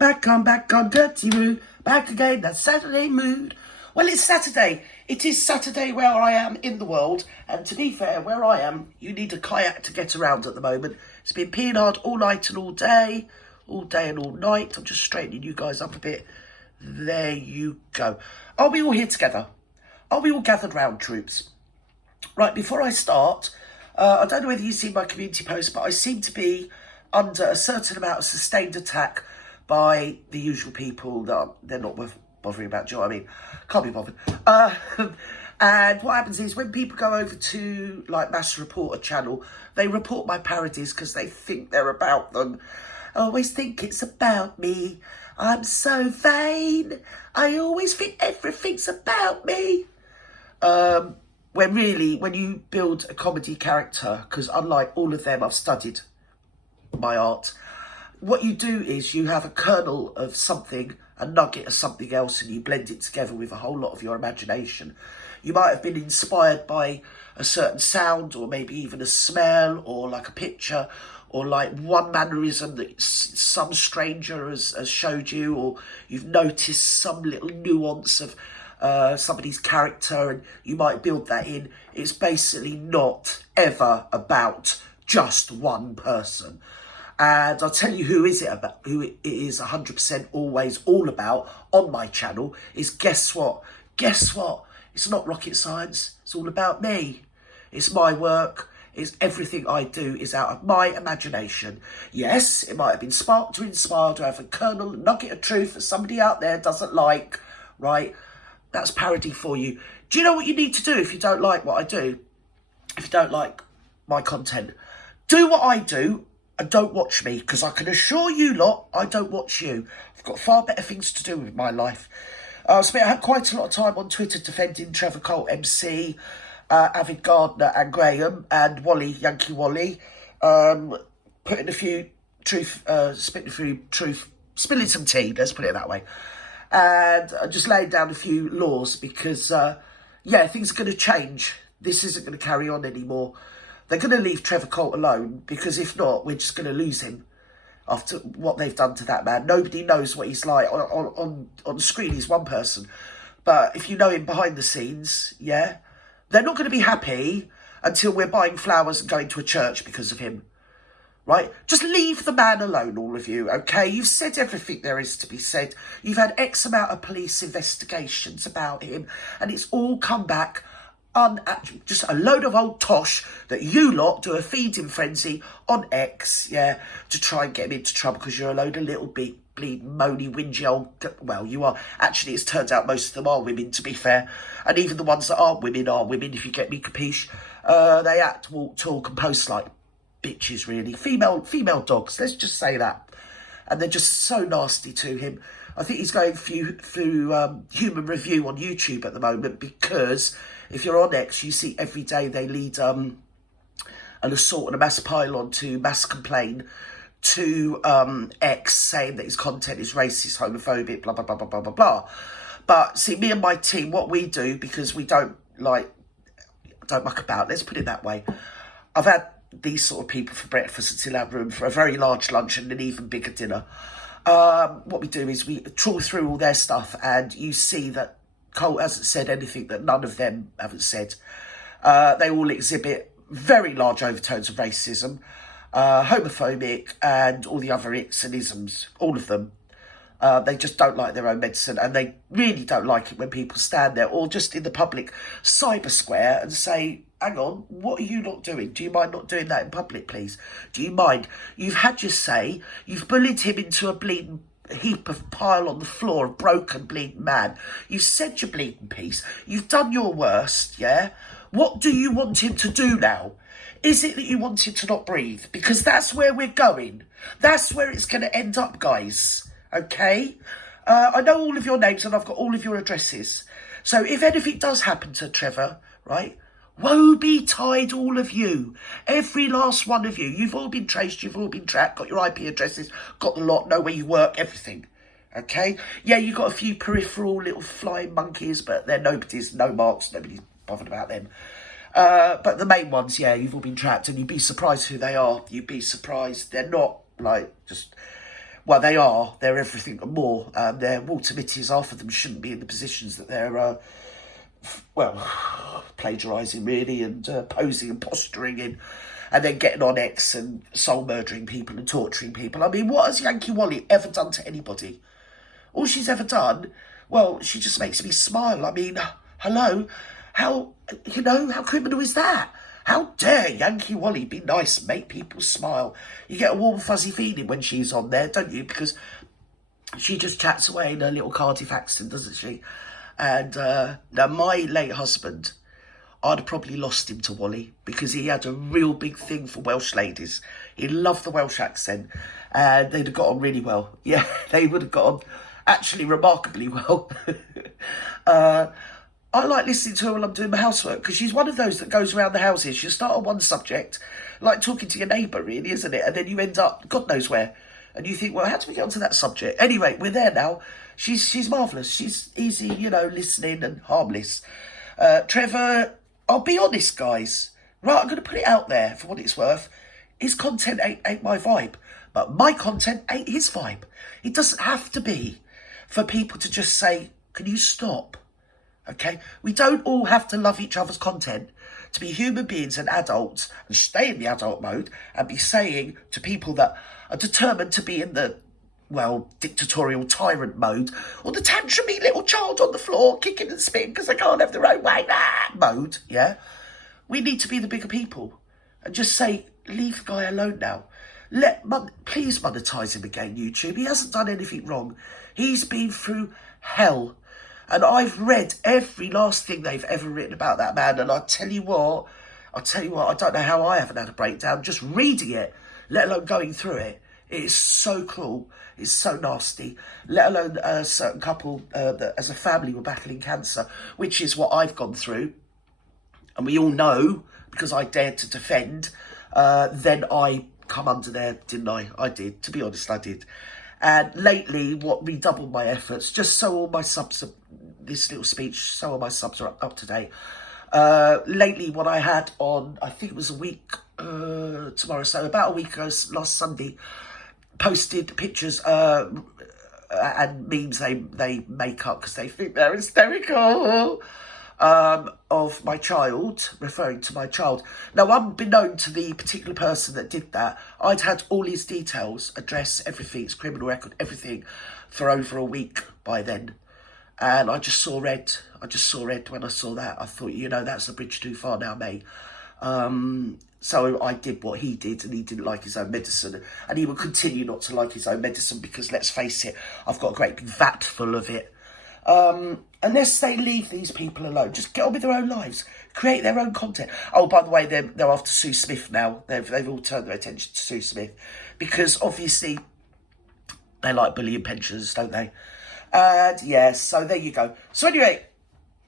Back on Dirty Mood, back again, that Saturday mood. Well, it's Saturday. It is Saturday where I am in the world. And to be fair, where I am, you need a kayak to get around at the moment. It's been peeing hard all night and all day and all night. I'm just straightening you guys up a bit. There you go. Are we all here together? Are we all gathered round, troops? Right, before I start, I don't know whether you've seen my community post, but I seem to be under a certain amount of sustained attack by the usual people that they're not worth bothering about. Do you know what I mean? Can't be bothered. And what happens is when people go over to like Mass Reporter channel, they report my parodies because they think they're about them. I always think it's about me. I'm so vain. I always think everything's about me. When really, when you build a comedy character, because unlike all of them, I've studied my art. What you do is you have a kernel of something, a nugget of something else, and you blend it together with a whole lot of your imagination. You might have been inspired by a certain sound, or maybe even a smell, or like a picture, or like one mannerism that some stranger has showed you, or you've noticed some little nuance of somebody's character, and you might build that in. It's basically not ever about just one person. And I'll tell you who it is 100% always all about on my channel is guess what? Guess what? It's not rocket science. It's all about me. It's my work. It's everything I do is out of my imagination. Yes, it might have been sparked or inspired to have a kernel, a nugget of truth that somebody out there doesn't like, right? That's parody for you. Do you know what you need to do if you don't like what I do? If you don't like my content? Do what I do. And don't watch me, because I can assure you lot, I don't watch you. I've got far better things to do with my life. I had quite a lot of time on Twitter defending Trevor, COULT, MC, Avid Gardner and Graham and Wally, Yankee Wally. Putting a few truth, spilling some tea, let's put it that way. And just laying down a few laws because, yeah, things are going to change. This isn't going to carry on anymore. They're going to leave Trevor COULT alone, because if not, we're just going to lose him after what they've done to that man. Nobody knows what he's like. On screen, he's one person. But if you know him behind the scenes, yeah, they're not going to be happy until we're buying flowers and going to a church because of him, right? Just leave the man alone, all of you, okay? You've said everything there is to be said. You've had X amount of police investigations about him, and it's all come back just a load of old tosh that you lot do a feeding frenzy on X, yeah, to try and get him into trouble because you're a load of little bleeding, moany, whingy old... Well, you are. Actually, it's turned out most of them are women, to be fair. And even the ones that aren't women are women, if you get me, capiche. They act, walk, talk and post like bitches, really. Female dogs, let's just say that. And they're just so nasty to him. I think he's going through human review on YouTube at the moment, because if you're on X, you see every day they lead an assault and a mass pile-on to mass complain to X, saying that his content is racist, homophobic, blah, blah, blah, blah, blah, blah, blah. But see, me and my team, what we do, because we don't muck about, let's put it that way. I've had these sort of people for breakfast until I have room for a very large lunch and an even bigger dinner. What we do is we trawl through all their stuff, and you see that COULT hasn't said anything that none of them haven't said. They all exhibit very large overtones of racism, homophobic, and all the other icks and isms, all of them. They just don't like their own medicine, and they really don't like it when people stand there or just in the public cyber square and say, hang on, what are you not doing? Do you mind not doing that in public, please? Do you mind? You've had your say. You've bullied him into a bleeding heap of pile on the floor, a broken bleeding man. You've said your bleeding piece. You've done your worst, yeah? What do you want him to do now? Is it that you want him to not breathe? Because that's where we're going. That's where it's going to end up, guys. Okay? I know all of your names and I've got all of your addresses. So if anything does happen to Trevor, right, woe betide all of you. Every last one of you. You've all been traced, you've all been tracked, got your IP addresses, got the lot, know where you work, everything. Okay? Yeah, you've got a few peripheral little flying monkeys, but they're nobody's, no marks, nobody's bothered about them. But the main ones, yeah, you've all been tracked, and you'd be surprised who they are. You'd be surprised. They're not, like, just... well, they are. They're everything and more. They're water mitties. Half of them shouldn't be in the positions that they're, plagiarising really, and posing and posturing in, and then getting on X and soul murdering people and torturing people. I mean, what has Yankee Wally ever done to anybody? All she's ever done, well, she just makes me smile. I mean, hello, how criminal is that? How dare Yankee Wally be nice and make people smile? You get a warm, fuzzy feeling when she's on there, don't you? Because she just chats away in her little Cardiff accent, doesn't she? And now my late husband, I'd have probably lost him to Wally, because he had a real big thing for Welsh ladies. He loved the Welsh accent, and they'd have got on really well. Yeah, they would have got on actually remarkably well. I like listening to her when I'm doing my housework, because she's one of those that goes around the houses. She'll start on one subject, like talking to your neighbour, really, isn't it? And then you end up God knows where. And you think, well, how do we get onto that subject? Anyway, we're there now. She's marvellous. She's easy, listening and harmless. Trevor, I'll be honest, guys. Right, I'm going to put it out there for what it's worth. His content ain't my vibe, but my content ain't his vibe. It doesn't have to be for people to just say, can you stop? Okay, we don't all have to love each other's content to be human beings and adults and stay in the adult mode and be saying to people that are determined to be in the, dictatorial tyrant mode, or the tantrumy little child on the floor kicking and spitting because they can't have their own way, mode, yeah? We need to be the bigger people and just say, leave the guy alone now. Please monetize him again, YouTube. He hasn't done anything wrong. He's been through hell. And I've read every last thing they've ever written about that man. And I tell you what, I don't know how I haven't had a breakdown just reading it, let alone going through it. It is so cruel. It's so nasty. Let alone a certain couple that as a family were battling cancer, which is what I've gone through. And we all know, because I dared to defend, then I come under there, didn't I? I did. To be honest, I did. And lately, what redoubled my efforts, just so all my subs, this little speech, so all my subs are up to date. Lately, what I had on, I think it was a week tomorrow, so about a week ago, last Sunday, posted pictures and memes they make up because they think they're hysterical, of my child, referring to my child. Now, unbeknown to the particular person that did that, I'd had all his details, address, everything, his criminal record, everything, for over a week by then. And I just saw red. When I saw that. I thought, that's a bridge too far now, mate. So I did what he did, and he didn't like his own medicine. And he will continue not to like his own medicine because, let's face it, I've got a great big vat full of it. Unless they leave these people alone, just get on with their own lives, create their own content. Oh, by the way, they're after Sue Smith now. They've all turned their attention to Sue Smith because obviously they like bullying pensioners, don't they? And yes, so there you go. So anyway,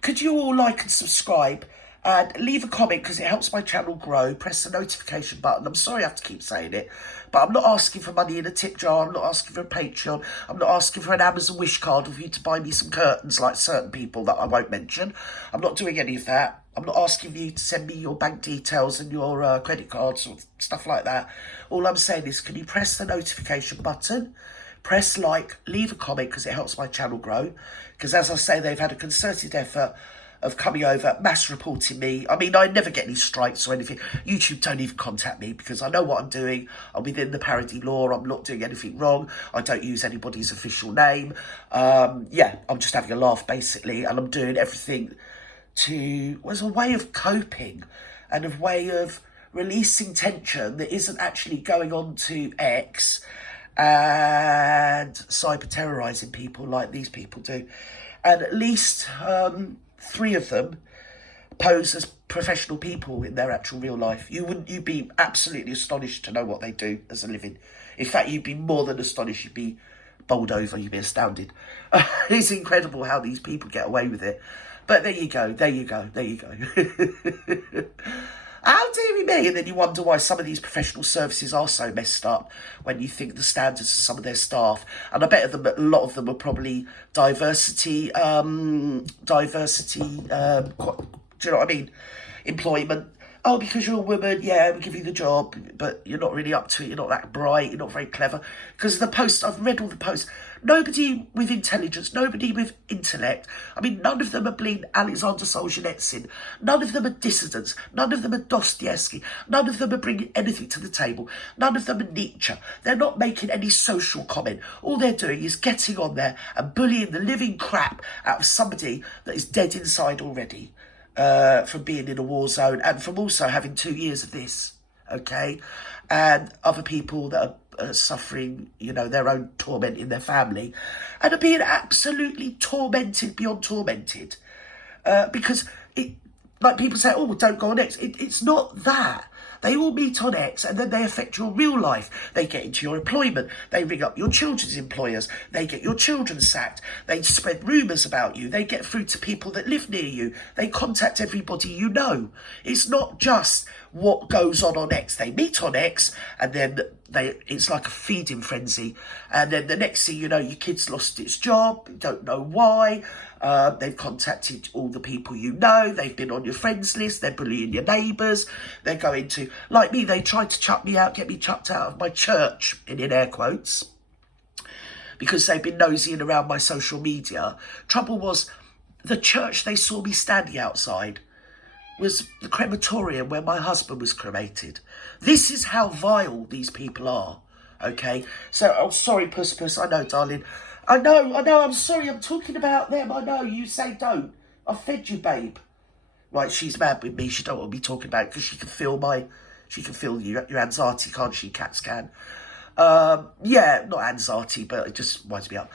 could you all like and subscribe and leave a comment because it helps my channel grow. Press the notification button. I'm sorry I have to keep saying it, but I'm not asking for money in a tip jar. I'm not asking for a Patreon. I'm not asking for an Amazon wish card for you to buy me some curtains like certain people that I won't mention. I'm not doing any of that. I'm not asking you to send me your bank details and your credit cards or stuff like that. All I'm saying is, can you press the notification button? Press like, leave a comment because it helps my channel grow. Because as I say, they've had a concerted effort of coming over, mass reporting me. I mean, I never get any strikes or anything. YouTube don't even contact me because I know what I'm doing. I'm within the parody law. I'm not doing anything wrong. I don't use anybody's official name. Yeah, I'm just having a laugh, basically. And I'm doing everything as a way of coping and a way of releasing tension that isn't actually going on to X and cyber terrorising people like these people do. And at least 3 of them pose as professional people in their actual real life. You'd be absolutely astonished to know what they do as a living. In fact, you'd be more than astonished. You'd be bowled over. You'd be astounded. It's incredible how these people get away with it. But there you go. How dear me. And then you wonder why some of these professional services are so messed up when you think the standards of some of their staff. And I bet a lot of them are probably diversity, do you know what I mean? Employment. oh, because you're a woman, yeah, we'll give you the job, but you're not really up to it, you're not that bright, you're not very clever. Because the posts, I've read all the posts, nobody with intelligence, nobody with intellect, I mean, none of them are bleeding Alexander Solzhenitsyn, none of them are dissidents, none of them are Dostoevsky, none of them are bringing anything to the table, none of them are Nietzsche, they're not making any social comment. All they're doing is getting on there and bullying the living crap out of somebody that is dead inside already. From being in a war zone and from also having 2 years of this, okay? And other people that are suffering, you know, their own torment in their family and are being absolutely tormented beyond tormented. Because, it, like people say, oh, don't go on X. It's not that. They all meet on X and then they affect your real life. They get into your employment. They ring up your children's employers. They get your children sacked. They spread rumours about you. They get through to people that live near you. They contact everybody you know. It's not just what goes on X. They meet on X and then it's like a feeding frenzy. And then the next thing you know, your kid's lost its job. You don't know why. They've contacted all the people you know. They've been on your friends list. They're bullying your neighbours. They're going to, like me, they tried to chuck me out, get me chucked out of my church, in air quotes, because they've been nosying around my social media. Trouble was, the church they saw me standing outside was the crematorium where my husband was cremated. This is how vile these people are, okay? So, oh, sorry, Puss, I know, darling. I know, I'm sorry, I'm talking about them. I know, you say don't. I fed you, babe. Right, she's mad with me. She don't want me talking about it because she can feel your anxiety, can't she? Cats can. Yeah, not anxiety, but it just winds me up.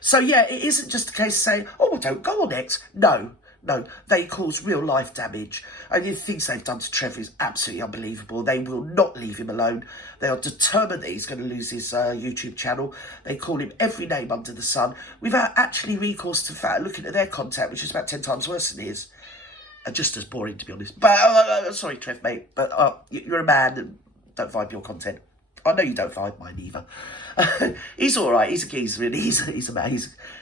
So yeah, it isn't just a case of saying, oh, don't go on X. No, they cause real life damage. And the things they've done to Trevor is absolutely unbelievable. They will not leave him alone. They are determined that he's going to lose his YouTube channel. They call him every name under the sun without actually recourse to fact, looking at their content, which is about 10 times worse than his. Just as boring, to be honest. But, sorry, Trev, mate, but you're a man and don't vibe your content. I know you don't vibe mine either. He's all right. He's a geezer, and he's a man.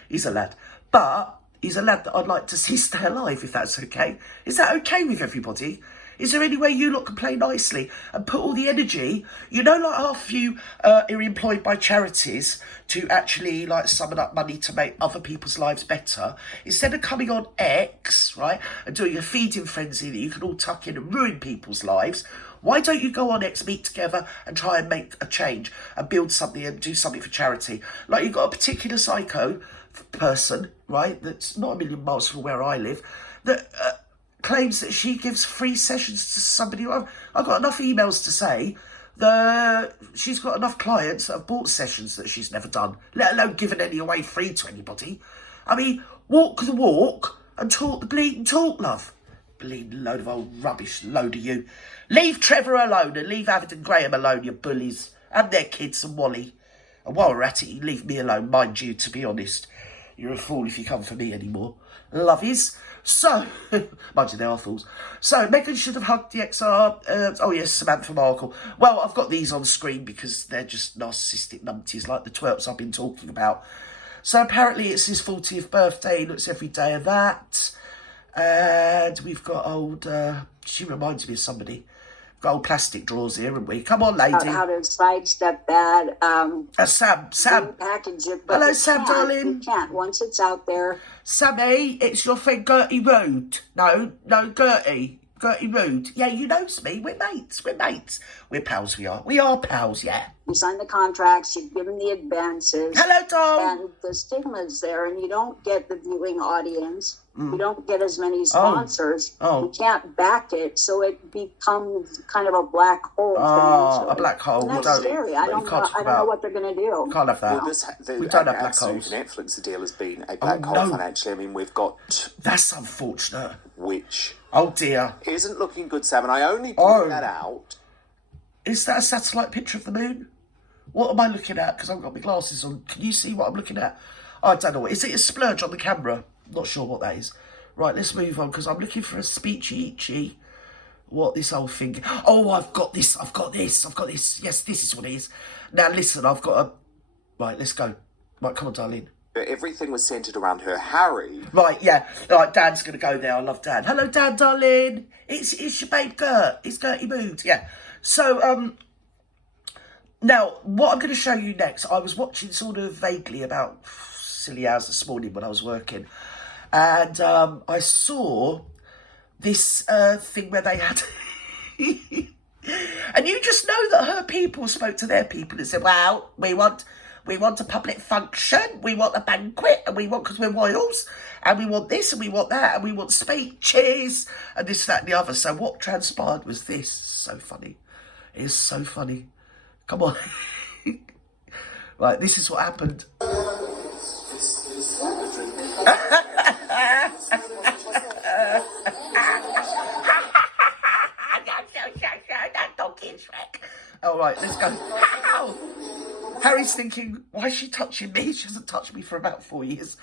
He's a lad. But he's a lad that I'd like to see stay alive, if that's okay. Is that okay with everybody? Is there any way you lot can play nicely and put all the energy, you know, like half of you are employed by charities to actually like summon up money to make other people's lives better, instead of coming on X, right, and doing a feeding frenzy that you can all tuck in and ruin people's lives, why don't you go on X, meet together and try and make a change and build something and do something for charity? Like you've got a particular psycho person, right, that's not a million miles from where I live, that claims that she gives free sessions to somebody. I've got enough emails to say that she's got enough clients that have bought sessions that she's never done, let alone given any away free to anybody. I mean, walk the walk and talk the bleeding talk, love. Bleeding load of old rubbish, load of you. Leave Trevor alone and leave Avid and Graham alone, you bullies, and their kids and Wally. And while we're at it, you leave me alone, mind you, to be honest. You're a fool if you come for me anymore. Lovies. So, mind you, they are fools. So, Meghan should have hugged the XR. Oh yes, Samantha Markle. Well, I've got these on screen because they're just narcissistic numpties like the twerps I've been talking about. So apparently it's his 40th birthday. He looks every day of that. And we've got old, she reminds me of somebody. We've got old plastic drawers here, haven't we? Come on, lady. How to sidestep that. Sam. Package it, but hello, Sam, darling. You can't. Once it's out there. Sammy, it's your friend Gerty Rude. No, Gerty. Gerty Rude. Yeah, you know me. We're mates. We're pals, we are. We are pals, yeah. You sign the contracts, you've given the advances. Hello, Tom. And the stigma's there, and you don't get the viewing audience. You don't get as many sponsors. Oh. You can't back it, so it becomes kind of a black hole. A black hole. And that's scary. I don't know what they're going to do. Can't have that. Well, we don't have black holes. Netflix, the deal has been a black hole financially. I mean, we've got... That's unfortunate. Which... Oh, dear. Isn't looking good, Sam, and I only point that out... Is that a satellite picture of the moon? What am I looking at? Because I've got my glasses on. Can you see what I'm looking at? I don't know. Is it a splurge on the camera? Not sure what that is. Right, let's move on, because I'm looking for a speechy. What this whole thing... Oh, I've got this. Yes, this is what it is. Now, listen, I've got a... Right, let's go. Right, come on, darling. But everything was centered around her Harry. Right, yeah. Like, Dan's going to go there. I love Dan. Hello, Dan, darling. It's your babe, Gert. It's Gerty Mood. Yeah. So, now, what I'm going to show you next, I was watching sort of vaguely about silly hours this morning when I was working. And I saw this thing where they had... and you just know that her people spoke to their people and said, well, we want a public function, we want a banquet, and we want, because we're royals, and we want this, and we want that, and we want speeches, and this, that, and the other. So what transpired was this. So funny. It is so funny. Come on. Right, this is what happened. All right, let's go. Harry's thinking, why is she touching me? She hasn't touched me for about 4 years.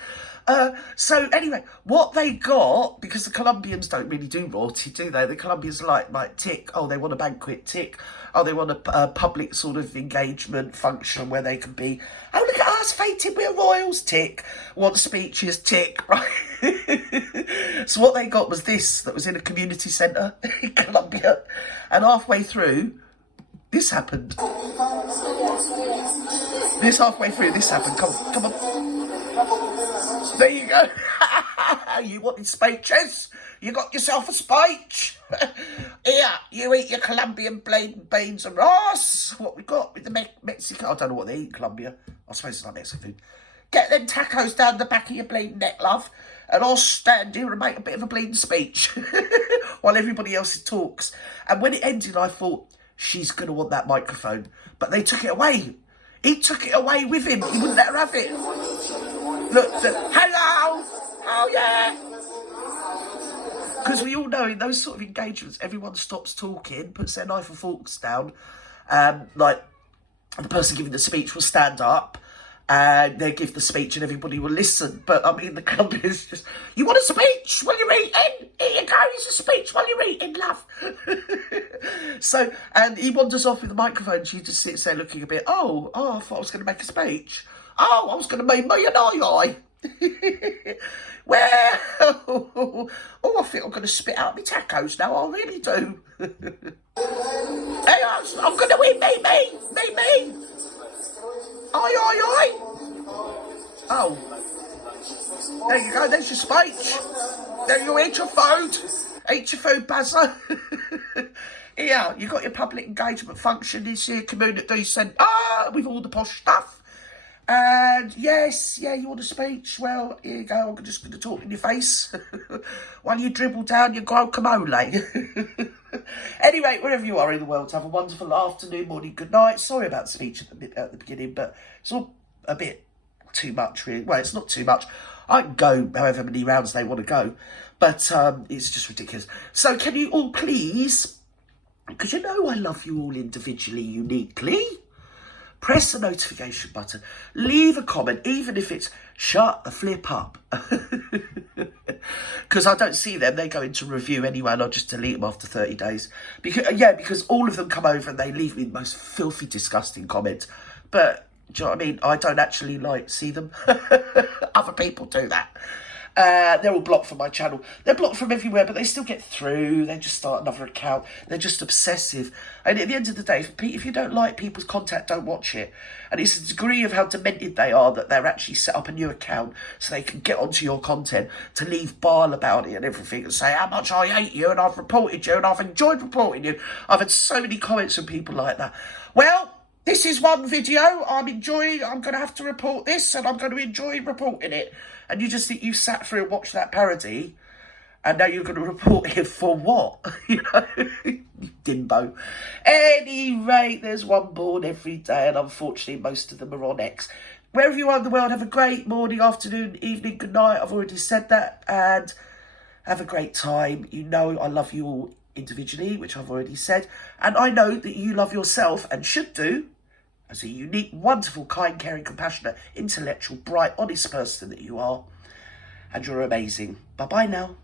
So anyway, what they got, because the Colombians don't really do royalty, do they? The Colombians like tick, oh, they want a banquet, tick. Oh, they want a public sort of engagement function where they can be, oh, look at us, fated, we're royals, tick. Want speeches, tick, right? So what they got was this, that was in a community centre in Colombia. And halfway through, this happened. Halfway through, this happened. Come on. There you go. You wanted speeches? You got yourself a speech. Here, you eat your Colombian blade beans and rice. What we got with the Mexican? I don't know what they eat in Colombia. I suppose it's like Mexican food. Get them tacos down the back of your bleeding neck, love. And I'll stand here and make a bit of a bleeding speech while everybody else talks. And when it ended, I thought, she's going to want that microphone. But they took it away. He took it away with him. He wouldn't let her have it. Look, hello. Oh, yeah. Because we all know in those sort of engagements, everyone stops talking, puts their knife and forks down. Like, the person giving the speech will stand up. And they give the speech and everybody will listen. But, I mean, the company is just, you want a speech while you're eating? Here you go, here's a speech while you're eating, love. So, and he wanders off with the microphone. She just sits there looking a bit, oh, I thought I was going to make a speech. Oh, I was going to make me an eye. Well, I think I'm going to spit out my tacos now, I really do. Hey, I'm going to win, me. Aye. Oh. There you go, there's your speech. There you eat your food. Eat your food, Bazza. Here, you got your public engagement function this year, community centre, with all the posh stuff. And yes, you want a speech? Well, here you go, I'm just going to talk in your face while you dribble down your guacamole. Anyway, wherever you are in the world, have a wonderful afternoon, morning, good night. Sorry about the speech at the beginning, but it's all a bit too much, really. Well, it's not too much. I can go however many rounds they want to go, but it's just ridiculous. So can you all please, because you know I love you all individually, uniquely, press the notification button, leave a comment, even if it's shut the flip up. Because I don't see them, they go into review anyway and I'll just delete them after 30 days. Because all of them come over and they leave me the most filthy, disgusting comments. But, do you know what I mean? I don't actually, see them. Other people do that. They're all blocked from my channel. They're blocked from everywhere, but they still get through. They just start another account. They're just obsessive. And at the end of the day, if you don't like people's content, don't watch it. And it's a degree of how demented they are that they're actually set up a new account so they can get onto your content to leave bile about it and everything and say how much I hate you and I've reported you and I've enjoyed reporting you. I've had so many comments from people like that. Well, this is one video I'm enjoying. I'm going to have to report this and I'm going to enjoy reporting it. And you just think you sat through and watched that parody and now you're going to report it for what? You know, Dimbo. Any rate, there's one born every day and unfortunately most of them are on X. Wherever you are in the world, have a great morning, afternoon, evening, good night. I've already said that. And have a great time. You know I love you all individually, which I've already said. And I know that you love yourself and should do, as a unique, wonderful, kind, caring, compassionate, intellectual, bright, honest person that you are. And you're amazing. Bye-bye now.